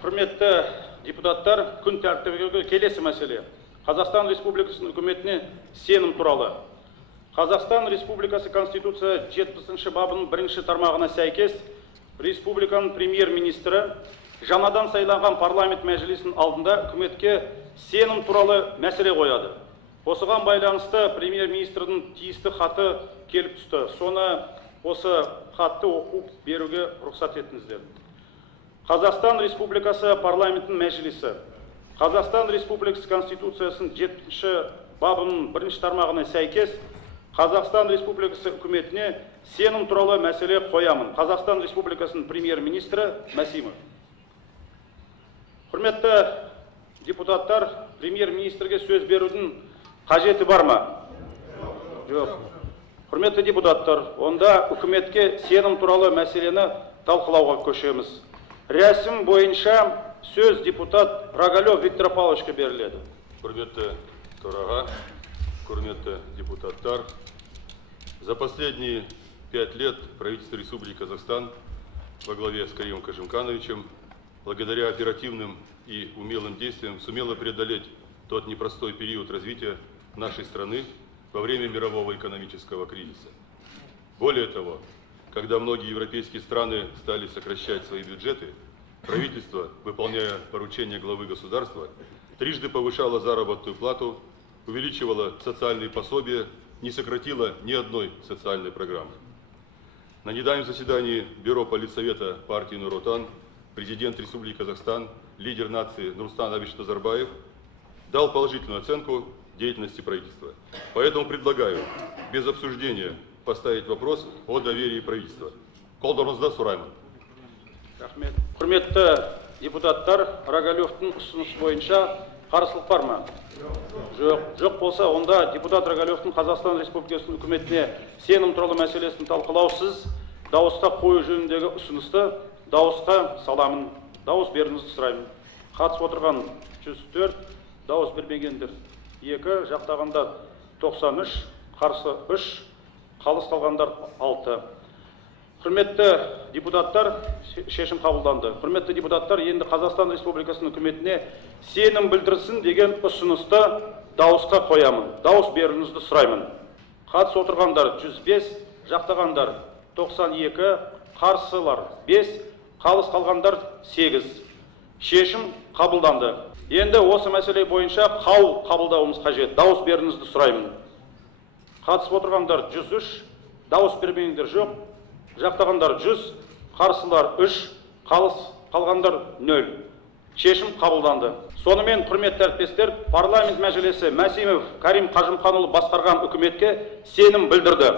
Құрметті депутаттар, күн тәртібіндегі келесі мәселе. Қазақстан Республикасының үкіметіне сенім туралы. Қазақстан Республикасы Конституция 70 бабының 1 тармағына сәйкес, Республиканың премьер-министрі жаңадан сайланған парламент мәжілісінің алдында үкіметке сенім туралы мәселе қояды. Осыған байланысты премьер-министрдің тиісті хаты келіп түсті. Соны осы хатты оқу беруге рұқсат етіңіздер. Қазақстан Республикасы парламентінің мәжілісі Қазақстан Республикасы Конституциясының 70 бабының 1 тармағына сәйкес Қазақстан Республикасы үкіметіне сенім туралы мәселе қоямын. Қазақстан Республикасының премьер-министрі Мәсимов. Құрметті депутаттар, премьер-министрге сөз берудің қажеті бар ма? Жоқ. Құрметті депутаттар, онда үкіметке сенім туралы мәселені талқылауға көшеміз. Рәсім бойынша сөз депутат Рогалев Виктор Павловичке беріледі. Құрметті төраға, құрметті депутаттар, за последние 5 лет правительство Республики Казахстан во главе с Каримом Кожемкановичем благодаря оперативным и умелым действиям сумело преодолеть тот непростой период развития нашей страны во время мирового экономического кризиса. Более того, когда многие европейские страны стали сокращать свои бюджеты, правительство, выполняя поручения главы государства, трижды повышало заработную плату, увеличивало социальные пособия, не сократило ни одной социальной программы. На недавнем заседании Бюро Политсовета партии Нур-Отан президент Республики Казахстан, лидер нации Нурсултан Абишевич Назарбаев дал положительную оценку деятельности правительства. Поэтому предлагаю без обсуждения поставить вопрос о доверии правительства. Қолдарыңызда сұраймын. Рахмет. Құрметті депутаттар, Рогалевтің ұсынысы бойынша қарсылық бар ма? Жоқ болса, онда депутат Рогалевтің Қазақстан Республикасының үкіметіне сенім туралы мәселесін талқылаусыз дауысқа қою жөніндегі ұсынысты дауысқа саламын. Дауыс беруіңізді сұраймын. Қатысып отырған 104, дауыс бермегендер 2, жақтағандар 93, қарсы 3, қалыс қалғандар 6. Құрметті депутаттар, шешім қабылданды. Құрметті депутаттар, енді Қазақстан Республикасының үкіметіне сенім білдірсін деген ұсынысты дауысқа қоямын. Дауыс беруіңізді сұраймын. Қатысып отырғандар 105, жақтағандар 92, қарсылар 5, қалыс қалғандар 8. Шешім қабылданды. Енді осы мәселе бойынша қаулы қабылдауымыз қажет. Дауыс беруіңізді сұраймын. Қатысып отырғандар 103, дауыс бермегендер жоқ. Жақтағандар 100, қарсылар 3, қалыс қалғандар 0. Шешім қабылданды. Сонымен, құрметті әріптестер, парламент мәжілісі Мәсимов Карим Қажымқанұлы басқарған үкіметке сенім білдірді.